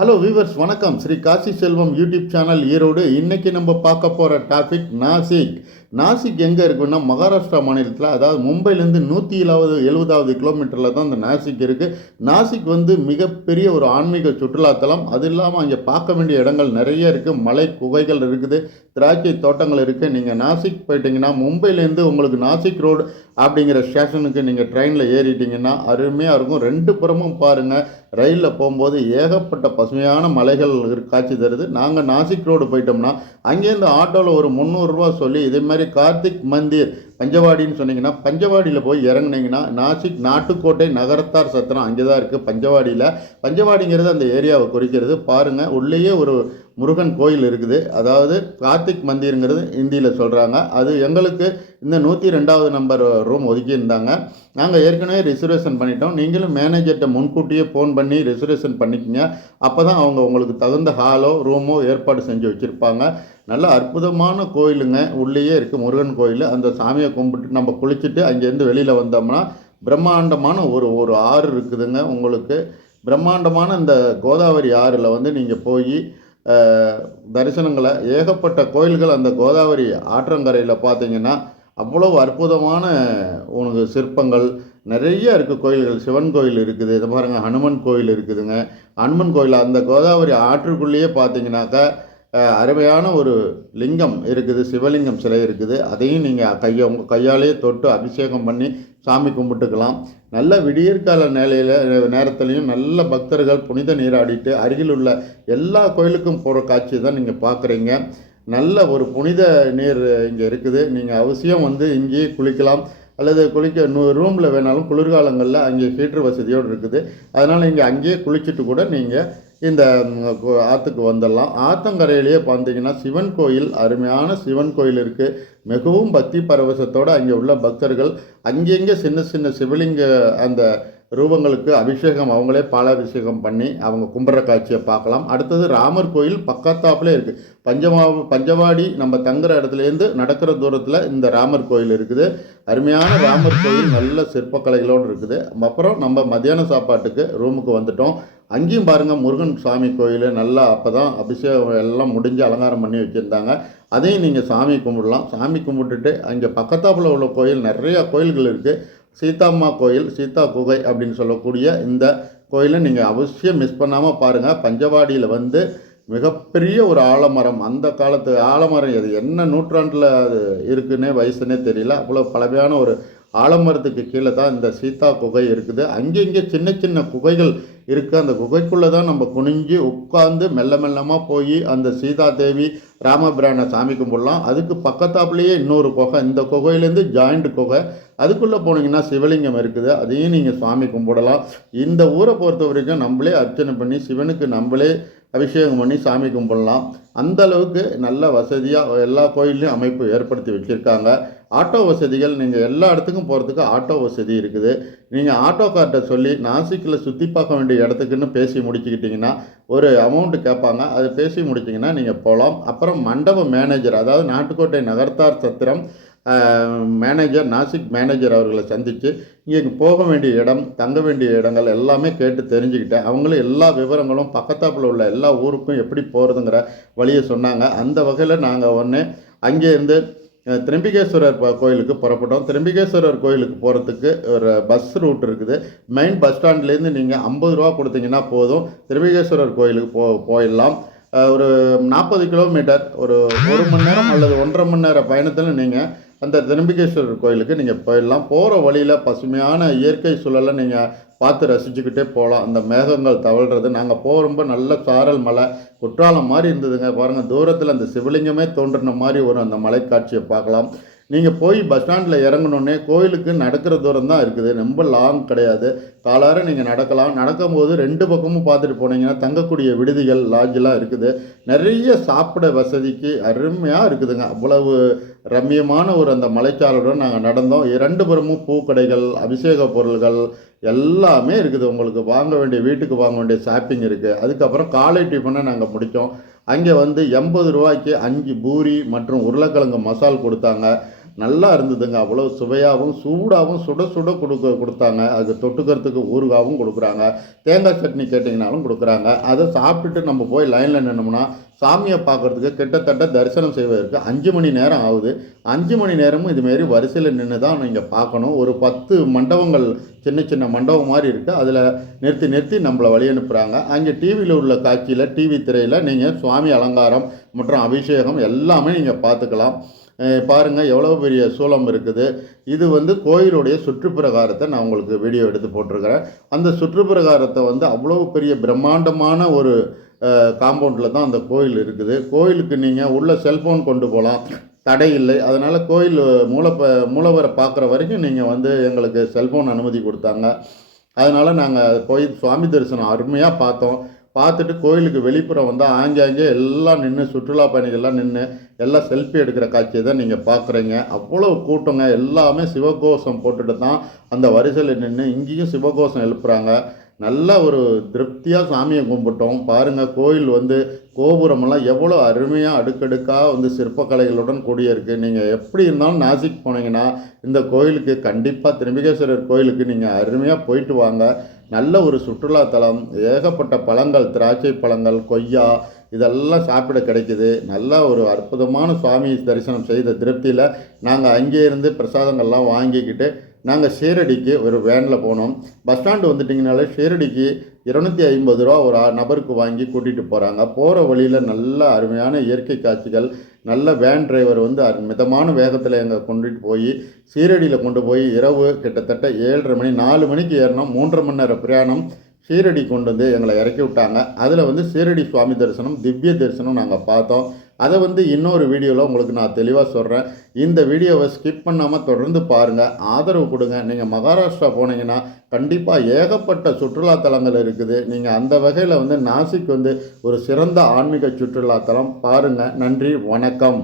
Hello viewers, வணக்கம். ஸ்ரீ காசி செல்வம் YouTube channel Erode. இன்றைக்கி நம்ம பார்க்க போகிற டாபிக் நாசிக். நாசிக் எங்கே இருக்குன்னா மகாராஷ்டிரா மாநிலத்தில், அதாவது மும்பைலேருந்து 170 கிலோமீட்டரில் தான் இந்த நாசிக் இருக்குது. நாசிக் மிகப்பெரிய ஒரு ஆன்மீக சுற்றுலாத்தலம். அது இல்லாமல் அங்கே பார்க்க வேண்டிய இடங்கள் நிறைய இருக்குது. மலை குகைகள் இருக்குது, திராட்சை தோட்டங்கள் இருக்குது. நீங்கள் நாசிக் போயிட்டீங்கன்னா மும்பையிலேருந்து உங்களுக்கு நாசிக் ரோடு அப்படிங்கிற ஸ்டேஷனுக்கு நீங்கள் ட்ரெயினில் ஏறிட்டிங்கன்னா அருமையாக இருக்கும். ரெண்டு புறமும் பாருங்கள், ரயிலில் போகும்போது ஏகப்பட்ட பசுமையான மலைகள் காட்சி தருது. நாங்கள் நாசிக் ரோடு போயிட்டோம்னா அங்கேருந்து ஆட்டோவில் ஒரு 300 ரூபா சொல்லி இதே மாதிரி கார்த்திக் மந்திர் பஞ்சவாடின்னு சொன்னீங்கன்னா பஞ்சவாடியில் போய் இறங்குனீங்கன்னா நாசிக் நாட்டுக்கோட்டை நகரத்தார் சத்திரம் அங்கே தான் இருக்குது. பஞ்சவாடிங்கிறது அந்த ஏரியாவை குறிக்கிறது. பாருங்கள், உள்ளேயே ஒரு முருகன் கோயில் இருக்குது. அதாவது கார்த்திக் மந்திருங்கிறது ஹிந்தியில் சொல்கிறாங்க. அது எங்களுக்கு இந்த 102வது நம்பர் ரூம் ஒதுக்கியிருந்தாங்க. நாங்கள் ஏற்கனவே ரிசர்வேஷன் பண்ணிட்டோம். நீங்களும் மேனேஜர்கிட்ட முன்கூட்டியே ஃபோன் பண்ணி ரிசர்வேஷன் பண்ணிக்கோங்க. அப்போ தான் அவங்க உங்களுக்கு தகுந்த ஹாலோ ரூமோ ஏற்பாடு செஞ்சு வச்சுருப்பாங்க. நல்ல அற்புதமான கோயிலுங்க. உள்ளேயே இருக்குது முருகன் கோயில். அந்த சாமியை கும்பிட்டு நம்ம குளிச்சுட்டு அங்கேருந்து வெளியில் வந்தோம்னா பிரம்மாண்டமான ஒரு ஆறு இருக்குதுங்க. உங்களுக்கு பிரம்மாண்டமான இந்த கோதாவரி ஆறில் நீங்கள் போய் தரிசனங்களை ஏகப்பட்ட கோயில்கள் அந்த கோதாவரி ஆற்றங்கரையில் பார்த்தீங்கன்னா அவ்வளோ அற்புதமான உனக்கு சிற்பங்கள் நிறைய இருக்குது. கோயில்கள், சிவன் கோயில் இருக்குது. இதை பாருங்கள், ஹனுமன் கோயில் இருக்குதுங்க. ஹனுமன் கோயில் அந்த கோதாவரி ஆற்றுக்குள்ளேயே பார்த்தீங்கன்னாக்கா அருமையான ஒரு லிங்கம் இருக்குது, சிவலிங்கம் சிலை இருக்குது. அதையும் நீங்கள் உங்கள் கையாலேயே தொட்டு அபிஷேகம் பண்ணி சாமி கும்பிட்டுக்கலாம். நல்ல விடியற்கால நேரத்துலையும் நல்ல பக்தர்கள் புனித நீராடிட்டு அருகில் உள்ள எல்லா கோயிலுக்கும் போகிற காட்சி தான் நீங்கள் பார்க்குறீங்க. நல்ல ஒரு புனித நீர் இங்கே இருக்குது. நீங்கள் அவசியம் இங்கேயே குளிக்கலாம், அல்லது குளிக்க ரூமில் வேணாலும் குளிர்காலங்களில் அங்கே ஹீட்டர் வசதியோடு இருக்குது. அதனால் இங்கே அங்கேயே குளிச்சுட்டு கூட நீங்கள் இந்த ஆற்றுக்கு வந்துடலாம். ஆற்றங்கரையிலேயே பார்த்தீங்கன்னா சிவன் கோயில், அருமையான சிவன் கோயில் இருக்குது. மிகவும் பக்தி பரவசத்தோடு அங்கே உள்ள பக்தர்கள் அங்கங்கே சின்ன சின்ன சிவலிங்க அந்த ரூபங்களுக்கு அபிஷேகம் அவங்களே பாலாபிஷேகம் பண்ணி அவங்க கும்பிட்ற காட்சியை பார்க்கலாம். அடுத்தது ராமர் கோயில் பக்கத்தாப்புலே இருக்குது. பஞ்சவாடி நம்ம தங்குற இடத்துலேருந்து நடக்கிற தூரத்தில் இந்த ராமர் கோயில் இருக்குது. அருமையான ராமர் கோயில் நல்ல சிற்பக்கலைகளோடு இருக்குது. அப்புறம் நம்ம மத்தியான சாப்பாட்டுக்கு ரூமுக்கு வந்துட்டோம். அங்கேயும் பாருங்கள், முருகன் சாமி கோயில் நல்லா அப்போ தான் அபிஷேகம் எல்லாம் முடிஞ்சு அலங்காரம் பண்ணி வச்சுருந்தாங்க. அதையும் நீங்கள் சாமி கும்பிடலாம். சாமி கும்பிட்டுட்டு அங்கே பக்கத்தாப்பில் உள்ள கோயில் நிறையா கோயில்கள் இருக்குது. சீதாம்மா கோயில், சீதா குகை அப்படின்னு சொல்லக்கூடிய இந்த கோயிலை நீங்கள் அவசியம் மிஸ் பண்ணாமல் பாருங்கள். பஞ்சவாடியில் மிகப்பெரிய ஒரு ஆலமரம், அந்த காலத்து ஆலமரம், அது என்ன நூற்றாண்டில் அது இருக்குன்னே வயசுன்னே தெரியல. அவ்வளோ பழமையான ஒரு ஆலமரத்துக்கு கீழே தான் இந்த சீதா குகை இருக்குது. அங்கங்கே சின்ன சின்ன குகைகள் இருக்குது. அந்த குகைக்குள்ளே தான் நம்ம குனிஞ்சு உட்காந்து மெல்லமாக போய் அந்த சீதா தேவி ராமபிரானை சாமி கும்பிடலாம். அதுக்கு பக்கத்தாப்புலேயே இன்னொரு குகை, இந்த குகையிலேருந்து ஜாயிண்ட் குகை, அதுக்குள்ளே போனீங்கன்னா சிவலிங்கம் இருக்குது. அதையும் நீங்கள் சாமி கும்பிடலாம். இந்த ஊரை பொறுத்த வரைக்கும் நம்மளே அர்ச்சனை பண்ணி சிவனுக்கு நம்மளே அபிஷேகம் பண்ணி சாமி கும்பிடலாம். அந்த அளவுக்கு நல்ல வசதியாக எல்லா கோயில்லையும் அமைப்பு ஏற்படுத்தி வச்சுருக்காங்க. ஆட்டோ வசதிகள், நீங்கள் எல்லா இடத்துக்கும் போகிறதுக்கு ஆட்டோ வசதி இருக்குது. நீங்கள் ஆட்டோ கார்ட்டை சொல்லி நாசிக்கில் சுற்றி பார்க்க வேண்டிய இடத்துக்குன்னு பேசி முடிச்சுக்கிட்டிங்கன்னா ஒரு அமௌண்ட்டு கேட்பாங்க. அது பேசி முடிச்சிங்கன்னா நீங்கள் போகலாம். அப்புறம் மண்டப மேனேஜர், அதாவது நாட்டுக்கோட்டை நகரத்தார் சத்திரம் மேனேஜர், நாசிக் மேனேஜர் அவர்களை சந்தித்து இங்கே போக வேண்டிய இடம், தங்க வேண்டிய இடங்கள் எல்லாமே கேட்டு தெரிஞ்சுக்கிட்டேன். அவங்களும் எல்லா விவரங்களும் பக்கத்தாப்பில் உள்ள எல்லா ஊருக்கும் எப்படி போகிறதுங்கிற வழியை சொன்னாங்க. அந்த வகையில் நாங்கள் அங்கேருந்து திரம்பிகேஸ்வரர் கோயிலுக்கு புறப்பட்டோம். திரம்பிகேஸ்வரர் கோயிலுக்கு போகிறதுக்கு ஒரு பஸ் ரூட் இருக்குது. மெயின் பஸ் ஸ்டாண்ட்லேருந்து நீங்கள் 50 ரூபா கொடுத்தீங்கன்னா போதும், திரம்பிகேஸ்வரர் கோயிலுக்கு போயிடலாம். ஒரு 40 கிலோமீட்டர், ஒரு 1 மணி நேரம் அல்லது 1.5 மணி நேர பயணத்தில் நீங்கள் அந்த திரம்பிகேஸ்வரர் கோயிலுக்கு நீங்கள் போயிடலாம். போகிற வழியில் பசுமையான இயற்கை சூழலை நீங்கள் பார்த்து ரசிச்சுக்கிட்டே போகலாம். அந்த மேகங்கள் தவழ்கிறது, நாங்கள் போகிறப்ப நல்ல சாரல் மலை, குற்றாலம் மாதிரி இருந்ததுங்க. பாருங்கள், தூரத்தில் அந்த சிவலிங்கமே தோன்றின மாதிரி ஒரு அந்த மலைக்காட்சியை பார்க்கலாம். நீங்கள் போய் பஸ் ஸ்டாண்டில் இறங்கணுன்னே கோயிலுக்கு நடக்கிற தூரம் தான் இருக்குது, ரொம்ப லாங் கிடையாது. காலார நீங்கள் நடக்கலாம். நடக்கும்போது 2 பக்கமும் பார்த்துட்டு போனீங்கன்னா தங்கக்கூடிய விடுதிகள், லாட்ஜெலாம் இருக்குது. நிறைய சாப்பிட வசதிக்கு அருமையாக இருக்குதுங்க. அவ்வளவு ரம்மியமான ஒரு அந்த மலைச்சாலையுடன் நாங்கள் நடந்தோம். 2 புறமும் பூக்கடைகள், அபிஷேக பொருள்கள் எல்லாமே இருக்குது. உங்களுக்கு வாங்க வேண்டிய, வீட்டுக்கு வாங்க வேண்டிய ஷாப்பிங் இருக்குது. அதுக்கப்புறம் காலை டிஃபனை நாங்கள் முடித்தோம். அங்கே 80 ரூபாய்க்கு 5 பூரி மற்றும் உருளைக்கிழங்கு மசால் கொடுத்தாங்க. நல்லா இருந்ததுங்க. அவ்வளோ சுவையாகவும் சூடாகவும் சுட சுட கொடுத்தாங்க. அதுக்கு தொட்டுக்கிறதுக்கு ஊறுகாவும் கொடுக்குறாங்க. தேங்காய் சட்னி கேட்டிங்கனாலும் கொடுக்குறாங்க. அதை சாப்பிட்டுட்டு நம்ம போய் லைனில் நின்னோம்னா சாமியை பார்க்குறதுக்கு கிட்டத்தட்ட தரிசனம் செய்வதற்கு 5 மணி நேரம் ஆகுது. 5 மணி நேரமும் இதுமாரி வரிசையில் நின்று தான் நீங்கள் பார்க்கணும். ஒரு 10 மண்டபங்கள் சின்ன சின்ன மண்டபம் மாதிரி இருக்குது. அதில் நிறுத்தி நிறுத்தி நம்மளை வழி அனுப்புகிறாங்க. அங்கே டிவியில் உள்ள காட்சியில் டிவி திரையில் நீங்கள் சுவாமி அலங்காரம் மற்றும் அபிஷேகம் எல்லாமே நீங்கள் பார்த்துக்கலாம். பாருங்கள் எவ்வளோ பெரிய சூலம் இருக்குது. இது வந்து கோயிலுடைய சுற்றுப்பிரகாரத்தை நான் உங்களுக்கு வீடியோ எடுத்து போட்டிருக்கிறேன். அந்த சுற்றுப்பிரகாரத்தை வந்து அவ்வளோ பெரிய பிரம்மாண்டமான ஒரு காம்பவுண்டில் தான் அந்த கோயில் இருக்குது. கோயிலுக்கு நீங்கள் உள்ள செல்ஃபோன் கொண்டு போகலாம், தடை இல்லை. அதனால் கோயில் மூலவரை பார்க்குற வரைக்கும் நீங்கள் வந்து எங்களுக்கு செல்ஃபோன் அனுமதி கொடுத்தாங்க. அதனால் நாங்கள் போய் சுவாமி தரிசனம் அருமையாக பார்த்தோம். பார்த்துட்டு கோயிலுக்கு வெளிப்புறம் வந்து ஆங்காங்கே எல்லாம் நின்று சுற்றுலா பயணிகள்லாம் நின்று எல்லாம் செல்ஃபி எடுக்கிற காட்சியை தான் நீங்கள் பார்க்குறீங்க. அவ்வளோ கூட்டங்க. எல்லாமே சிவகோஷம் போட்டுட்டு தான் அந்த வரிசையில் நின்று இங்கேயும் சிவகோஷம் எழுப்புகிறாங்க. நல்ல ஒரு திருப்தியாக சாமியை கும்பிட்டோம். பாருங்கள் கோயில் வந்து கோபுரமெல்லாம் எவ்வளோ அருமையாக அடுக்கடுக்காக வந்து சிற்பக்கலைகளுடன் கூடியிருக்கு. நீங்கள் எப்படி இருந்தாலும் நாசிக் போனீங்கன்னா இந்த கோயிலுக்கு கண்டிப்பாக திரிம்பிகேஸ்வரர் கோயிலுக்கு நீங்கள் அருமையாக போயிட்டு வாங்க. நல்ல ஒரு சுற்றுலாத்தலம். ஏகப்பட்ட பழங்கள், திராட்சை பழங்கள், கொய்யா இதெல்லாம் சாப்பிட கிடைக்குது. நல்ல ஒரு அற்புதமான சுவாமி தரிசனம் செய்த திருப்தியில் நாங்கள் அங்கே இருந்து பிரசாதங்கள்லாம் வாங்கிக்கிட்டு நாங்கள் ஷீரடிக்கு ஒரு வேனில் போனோம். பஸ் ஸ்டாண்டு வந்துட்டிங்கனாலே ஷீரடிக்கு 250 ரூபா ஒரு நபருக்கு வாங்கி கூட்டிகிட்டு போகிறாங்க. போகிற வழியில் நல்ல அருமையான இயற்கை காட்சிகள். நல்ல வேன் டிரைவர் வந்து மிதமான வேகத்தில் எங்களை கொண்டுட்டு போய் ஷீரடியில் கொண்டு போய் இரவு கிட்டத்தட்ட 7:30 மணி 4 மணிக்கு ஏறினோம். 3.5 மணி நேரம் பிரயாணம் ஷீரடி கொண்டு வந்து எங்களை இறக்கி விட்டாங்க. அதில் வந்து ஷீரடி சுவாமி தரிசனம், திவ்ய தரிசனம் நாங்கள் பார்த்தோம். அதை வந்து இன்னொரு வீடியோவில் உங்களுக்கு நான் தெளிவாக சொல்கிறேன். இந்த வீடியோவை ஸ்கிப் பண்ணாமல் தொடர்ந்து பாருங்கள், ஆதரவு கொடுங்க. நீங்கள் மகாராஷ்டிரா போனீங்கன்னா கண்டிப்பாக ஏகப்பட்ட சுற்றுலாத்தலங்கள் இருக்குது. நீங்கள் அந்த வகையில் வந்து நாசிக் வந்து ஒரு சிறந்த ஆன்மீக சுற்றுலாத்தலம். பாருங்கள். நன்றி, வணக்கம்.